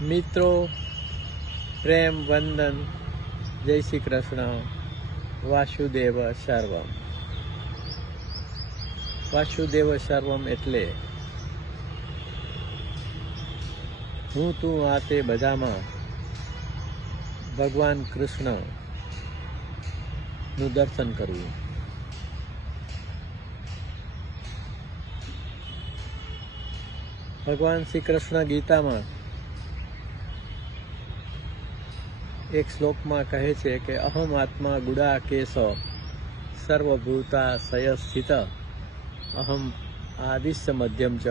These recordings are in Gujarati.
મિત્રો, પ્રેમ વંદન, જય શ્રી કૃષ્ણ, વાસુદેવ સર્વમ. વાસુદેવ સર્વમ એટલે હું તું આ તે બધામાં ભગવાન કૃષ્ણનું દર્શન કરવું. ભગવાન શ્રી કૃષ્ણ ગીતામાં એક શ્લોકમાં કહે છે કે અહમ આત્મા ગુડાકેશ સર્વભૂતાશય સ્થિત અહમ આદિશ્ય મધ્યમ ચ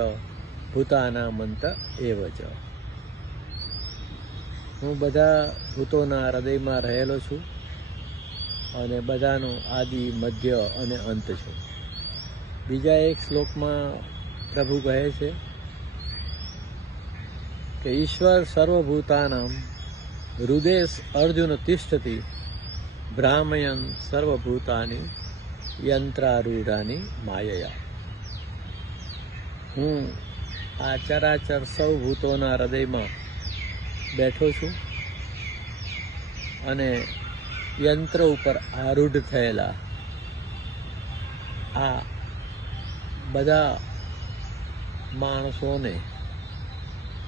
ભૂતાનામંત એવ ચ. હું બધા ભૂતોના હૃદયમાં રહેલો છું અને બધાનો આદિ મધ્ય અને અંત છું. બીજા એક શ્લોકમાં પ્રભુ કહે છે કે ઈશ્વર સર્વભૂતાનામ હૃદય અર્જુન તિષ્ઠતિ ભ્રામયન સર્વભૂતાની યંત્રારૂઢાની માયયા. હું આ ચરાચર સૌ ભૂતોના હૃદયમાં બેઠો છું અને યંત્ર ઉપર આરૂઢ થયેલા આ બધા માણસોને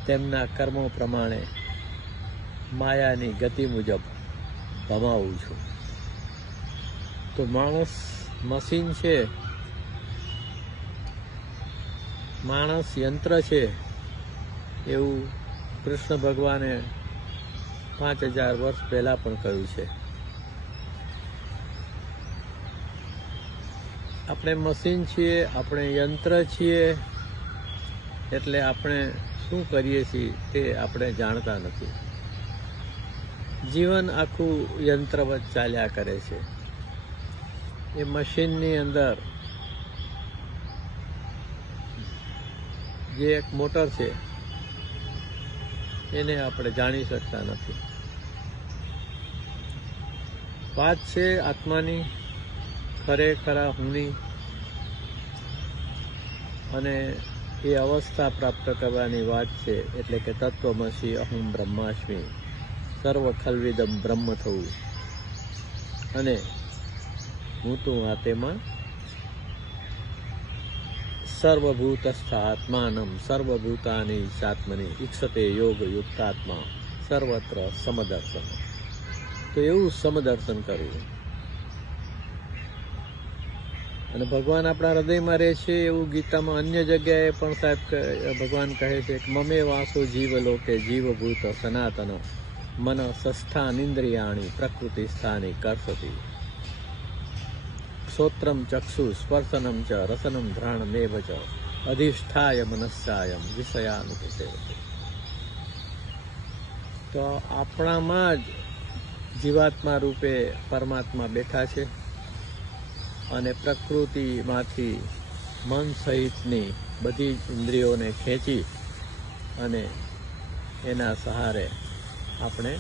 તેમના કર્મો પ્રમાણે માયાની ગતિ મુજબ ભમાવું છું. તો માણસ મશીન છે, માણસ યંત્ર છે એવું કૃષ્ણ ભગવાને 5000 વર્ષ પહેલા પણ કહ્યું છે. આપણે મશીન છીએ, આપણે યંત્ર છીએ, એટલે આપણે શું કરીએ છીએ તે આપણે જાણતા નથી. જીવન આખું યંત્રવત ચાલ્યા કરે છે. એ મશીનની અંદર જે એક મોટર છે એને આપણે જાણી શકતા નથી. વાત છે આત્માની, ખરેખરા હુંની, અને એ અવસ્થા પ્રાપ્ત કરવાની વાત છે. એટલે કે તત્વમસી અહમ બ્રહ્માસ્મિ, સર્વ ખલ્વિદમ બ્રહ્મ થવું અને હું તું આ તેમાં સર્વભૂતસ્થ આત્માનમ સર્વભૂતાની સાત્મની ઈક્ષતે યોગ યુક્તાત્મા સર્વત્ર સમદર્શન. તો એવું સમદર્શન કરવું. અને ભગવાન આપણા હૃદયમાં રહે છે એવું ગીતામાં અન્ય જગ્યાએ પણ સાહેબ ભગવાન કહે છે કે મમે વાસો જીવલોકે જીવભૂત સનાતન મન સંસ્થાનિન્દ્રિયાણી પ્રકૃતિ સ્થાની કરસતી શ્રોત્રમ ચક્ષુ સ્પર્શનમ ચ રસનમ ધ્રાણમેવ ચ અધિષ્ઠાય મનસ્સાયમ વિષયાનુપસેવતે. તો આપણામાં જ જીવાત્મા રૂપે પરમાત્મા બેઠા છે અને પ્રકૃતિમાંથી મન સહિતની બધી ઇન્દ્રિયોને ખેંચી અને એના સહારે આપણે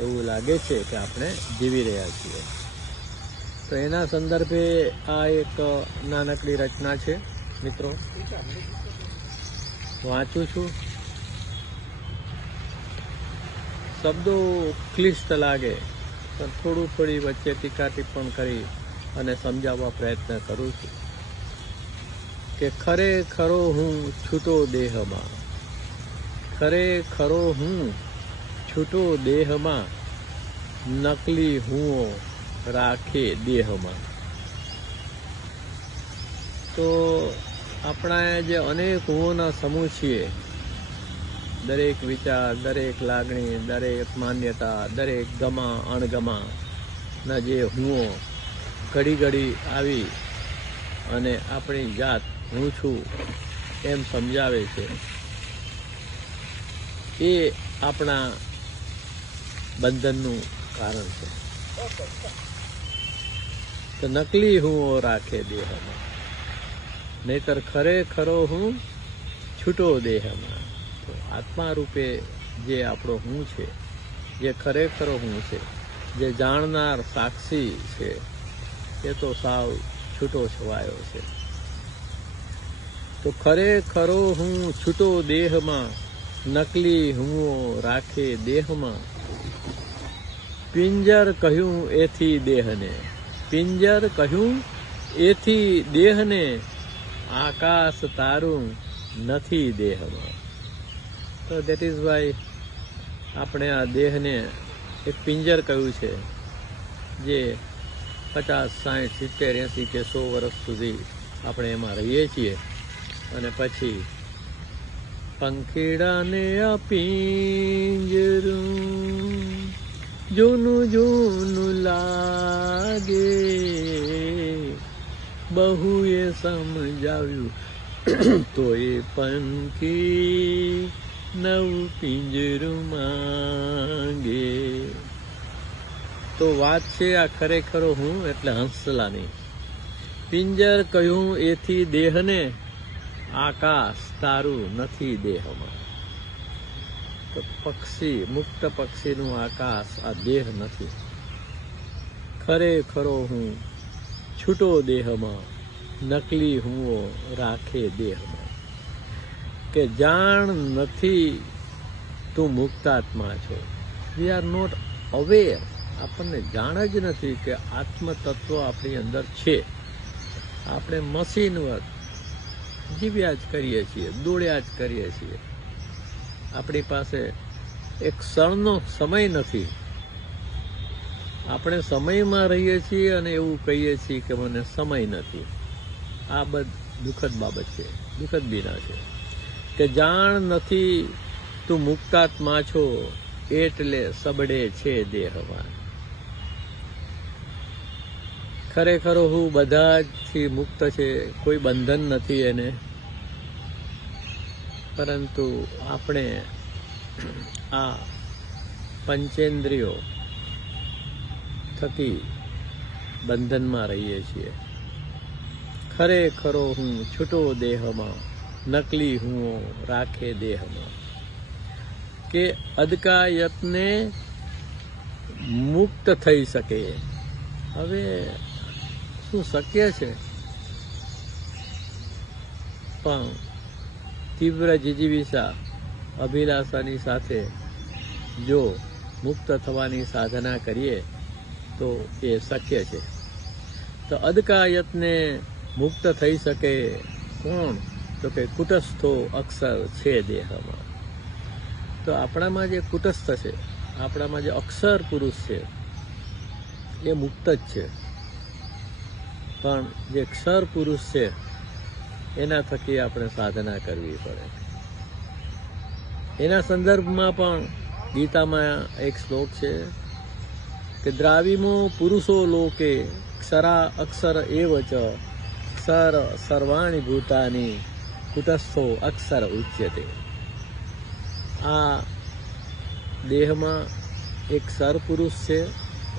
એવું લાગે છે કે આપણે જીવી રહ્યા છીએ. તો એના સંદર્ભે આ એક નાનકડી રચના છે મિત્રો, વાંચું છું. શબ્દો ક્લિષ્ટ લાગે પણ થોડી વચ્ચે ટીકા ટિપ્પણ કરી અને સમજાવવા પ્રયત્ન કરું છું કે ખરેખરો હું છૂટો દેહમાં, ખરેખરો હું છૂટો દેહમાં, નકલી હુંઓ રાખે દેહમાં. તો આપણા જે અનેક હુંઓના સમૂહ છીએ, દરેક વિચાર, દરેક લાગણી, દરેક માન્યતા, દરેક ગમા અણગમાના જે હુંઓ ઘડી આવી અને આપણી જાત હું છું એમ સમજાવે છે, એ આપણા બંધનનું કારણ છે. તો નકલી હુંઓ રાખે દેહમાં, નહીતર ખરેખરો હું છૂટો દેહમાં. તો આત્મા રૂપે જે આપણો હું છે, જે ખરેખરો હું છે, જે જાણનાર સાક્ષી છે, એ તો સાવ છૂટો છવાયો છે. તો ખરેખરો હું છૂટો દેહમાં નકલી હુંઓ રાખે દેહમાં, પિંજર કહ્યું એથી દેહને, પિંજર કહ્યું એથી દેહને, આકાશ તારું નથી દેહમાં. તો દેટ ઇઝ વાય આપણે આ દેહને એક પિંજર કહ્યું છે, જે 50, 60, 70, 80 કે 100 વર્ષ સુધી આપણે એમાં રહીએ છીએ, અને પછી પંખીડાને આ પિંજરું જૂનું જૂનું લાગે, બહુએ સમજાવ્યું તો એ પંખી નવું પિંજરું માંગે. તો વાત છે આ ખરેખરો હું એટલે હંસલાની. પિંજર કહ્યું એથી દેહને, આકાશ તારું નથી દેહમાં. તો પક્ષી, મુક્ત પક્ષીનું આકાશ આ દેહ નથી. ખરેખરો હું છૂટો દેહમાં, નકલી હુંઓ રાખે દેહમાં. કે જાણ નથી તું મુક્તાત્મા છો. We are not aware. આપણને જાણ જ નથી કે આત્મ તત્વ આપણી અંદર છે. આપણે મશીન વર્ક જીવ્યા જ કરીએ છીએ, દોડ્યા જ કરીએ છીએ. આપણી પાસે એક ક્ષણનો સમય નથી. આપણે સમયમાં રહીએ છીએ અને એવું કહીએ છીએ કે મને સમય નથી. આ દુઃખદ બાબત છે, દુઃખદ બીના છે. કે જાણ નથી તું મુક્તાત્મા છો, એટલે સબડે છે દેહમાં. ખરેખર હું બધાથી મુક્ત છે, કોઈ બંધન નથી એને. પરંતુ આપણે આ પંચેન્દ્રિયો થકી બંધનમાં રહીએ છીએ. ખરેખરો હું છૂટો દેહમાં, નકલી હું રાખે દેહમાં. કે અદકાયતને મુક્ત થઈ શકે. હવે શું શક્ય છે? પણ તીવ્ર જીજીવિષા, અભિલાષાની સાથે જો મુક્ત થવાની સાધના કરીએ તો એ શક્ય છે. તો અદકાયતને મુક્ત થઈ શકે કોણ? તો કે કુટસ્થો અક્ષર છે દેહમાં. તો આપણામાં જે કુટસ્થ છે, આપણામાં જે અક્ષર પુરુષ છે, એ મુક્ત જ છે. પણ જે ક્ષર પુરુષ છે એના થકી આપણે સાધના કરવી પડે. એના સંદર્ભમાં પણ ગીતામાં એક શ્લોક છે કે દ્રાવિમો પુરુષો લોકે ક્ષરા અક્ષર એવ ચ ક્ષર સર્વાણી ભૂતાની કુટસ્થો અક્ષર ઉચ્યતે. આ દેહમાં એક ક્ષર પુરુષ છે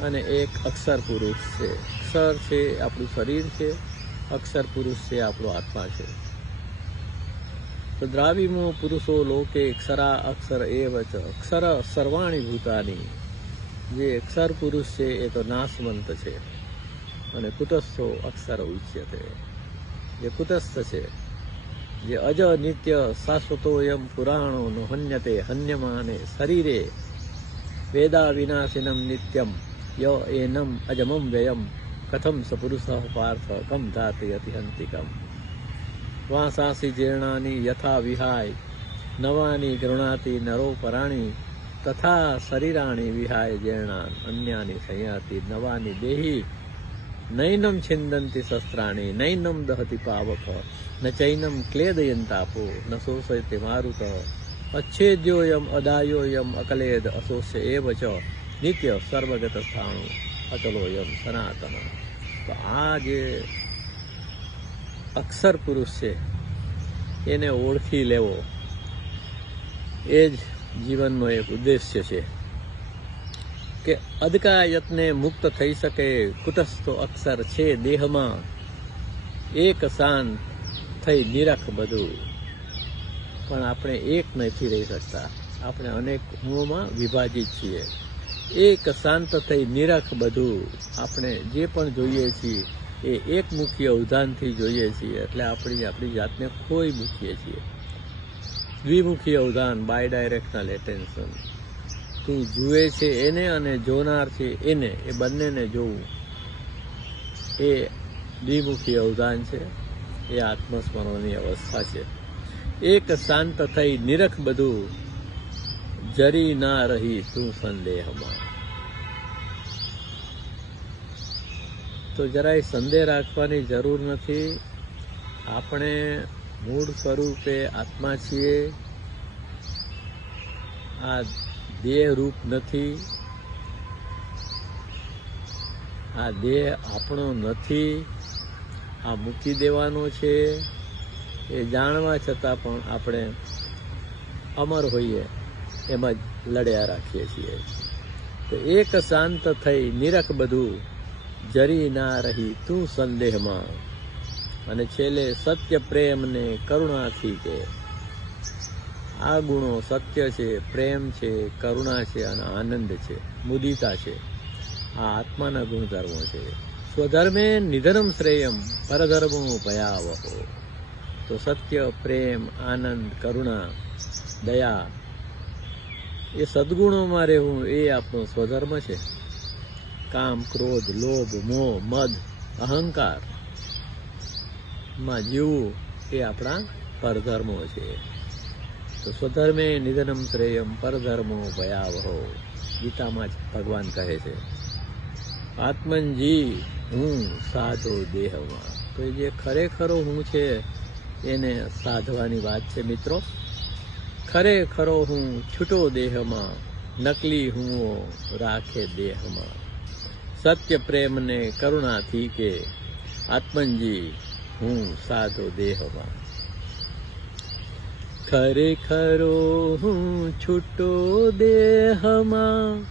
અને એક અક્ષર પુરુષ છે. ક્ષર છે આપણું શરીર છે, અક્ષર પુરુષ છે આપણો આત્મા છે. તો દ્રાવિમો પુરુષો લોકે ક્ષરા અક્ષર એવ ચ ક્ષર સર્વાણી ભૂતાની. જે અક્ષર પુરુષ છે એ તો નાશવંત છે, અને કુટસ્થો અક્ષર ઉચ્યતે. જે કુટસ્થ છે, જે અજ નિત્ય શાશ્વતોયમ પુરાણો નો હન્યતે હન્યમાને શરીરે વેદા વિનાશિનમ નિત્યમ ય એનમ અજમમ વ્યયમ કથમ સ પુરુષ પાર્થ કમ ધાતયતિ હંતિકમ. વાંસાસી જીર્ણાની યથા વિહાય નવાની ગૃણાતિ નરો પરાણી તથા શરીરાણી વિહાય જીર્ણાન અન્યાની સંયાતિ નવાની દેહી નૈનમ છિંદંતિ શસ્ત્રાણી નૈનમ દહતિ પાવક ન ચૈનમ ક્લેદયંતાપો ન શોષયતિ મારુત અચ્છેદ્યોયમ અદાયોયમ અકલેદ અશોષ્ય એવ ચ નિત્ય સર્વગત સ્થાણુ અચલોયમ સનાતન. તો આ જે અક્ષર પુરુષ છે એને ઓળખી લેવો એ જ જીવનનો એક ઉદ્દેશ્ય છે. કે અદકાયતને મુક્ત થઈ શકે. કુટસ્થો અક્ષર છે દેહમાં, એક શાંત થઈ નિરખ બધું. પણ આપણે એક નથી રહી શકતા, આપણે અનેક હુંઓમાં વિભાજિત છીએ. એક શાંત થઈ નિરખ બધું. આપણે જે પણ જોઈએ છીએ એ એકમુખી અવધાનથી જોઈએ છીએ, એટલે આપણી જાતને ખોઈ મૂકીએ છીએ. દ્વિમુખી અવધાન, બાય ડાયરેક્શનલ એટેન્શન. તું જુએ છે એને અને જોનાર છે એને, એ બંનેને જોવું, એ દ્વિમુખી અવધાન છે. એ આત્મસ્મરણની અવસ્થા છે. એક શાંત થઈ નિરખ બધું, જરી ના રહી તું સંદેહમાં. તો જરાય સંદેહ રાખવાની જરૂર નથી. આપણે મૂળ સ્વરૂપે આત્મા છીએ. આ દેહ રૂપ નથી. આ દેહ આપણો નથી. આ મૂકી દેવાનો છે. એ જાણવા છતાં પણ આપણે અમર હોઈએ એમ જ લડ્યા રાખીએ છીએ. તો એક શાંત થઈ નિરખ બધું, જરી ના રહી તું સંદેહમાં. અને છેલ્લે સત્ય પ્રેમને કરુણાથી કે. આ ગુણો સત્ય છે, પ્રેમ છે, કરુણા છે અને આનંદ છે, મુદિતા છે. આ આત્માના ગુણધર્મો છે. સ્વધર્મે નિધનમ શ્રેયમ પરધર્મો ભયાવહો. તો સત્ય, પ્રેમ, આનંદ, કરુણા, દયા, એ સદગુણોમાં રહેવું એ આપણો સ્વધર્મ છે. કામ, ક્રોધ, લોભ, મોહ, મદ, અહંકાર માં જીવવું એ આપણા પરધર્મો છે. તો સ્વધર્મે નિધનમ શ્રેયમ પરધર્મો ભયાવહો. ગીતામાં જ ભગવાન કહે છે. આત્મનજી હું સાધો દેહમાં. તો એ જે ખરેખરો હું છે એને સાધવાની વાત છે મિત્રો. ખરેખરો હું છૂટો દેહમાં, નકલી હું રાખે દેહમાં. સત્ય પ્રેમને કરુણાથી કે, આત્મનજી હું સાધો દેહમાં. ખરેખરો હું છૂટો દેહમાં,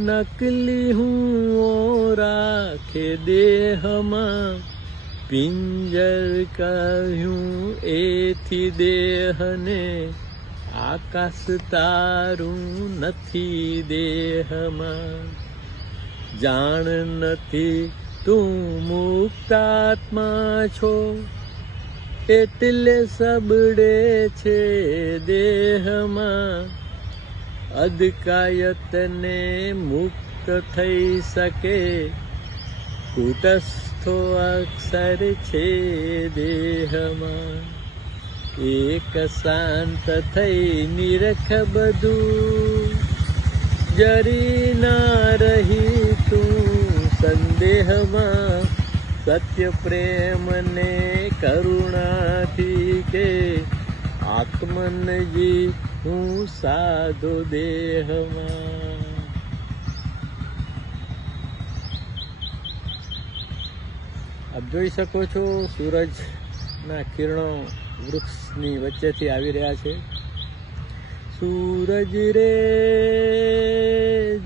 નકલી હું રાખે દેહમાં. પિંજર કહ્યું એથી દેહને, આકાશ તારું નથી દેહમાં. જાણ નથી તું મુક્તાત્મા છો, એટલે સબડે છે દેહમાં. અદકાયતને મુક્ત થઈ શકે, કૂટસ્થો અક્ષર છે દેહમાં. એક શાંત થઈ નિરખ બધું, જરી ના રહી તું સંદેહમાં. સત્ય પ્રેમને કરુણાથી કે, આત્મનજી હું સાધો દેહમાં. આપ જોઈ શકો છો સૂરજના કિરણો વૃક્ષની વચ્ચેથી આવી રહ્યા છે. सूरज रे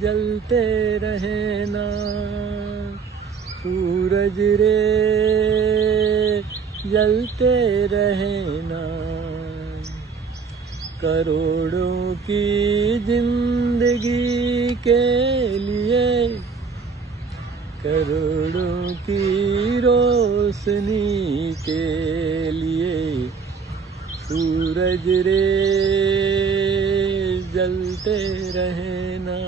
जलते रहना, सूरज रे जलते रहना. करोड़ों की जिंदगी के लिए, करोड़ों की रोशनी के लिए, सूरज रे जलते रहना.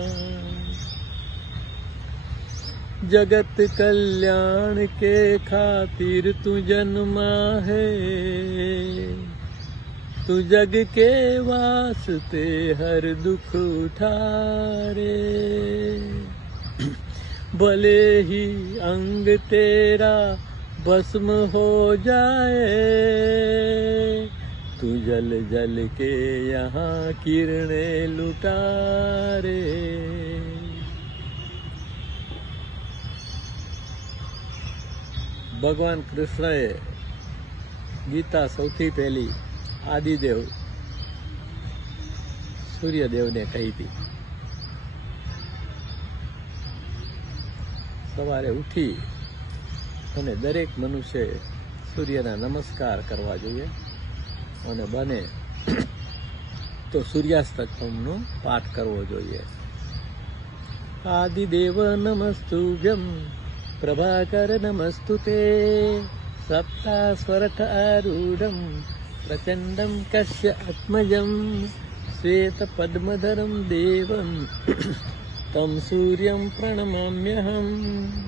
जगत कल्याण के खातिर तू जन्मा है, तू जग के वास्ते हर दुख उठारे. भले ही अंग तेरा भस्म हो जाए, तू जल जल के यहाँ किरणे लुटारे. ભગવાન કૃષ્ણએ ગીતા સૌથી પહેલી આદિદેવ સૂર્યદેવને કહી હતી. સવારે ઉઠી અને દરેક મનુષ્યએ સૂર્યના નમસ્કાર કરવા જોઈએ અને બને તો સૂર્યાસ્તકમનો પાઠ કરવો જોઈએ. આદિદેવ નમસ્તુભ્યમ પ્રભાકર નમસ્તુતે, સપ્તા સ્વરથ આરૂઢમ प्रचण्डं कस्य आत्मजं श्वेतपद्मधरं देवं तं सूर्यं प्रणमाम्यहम्।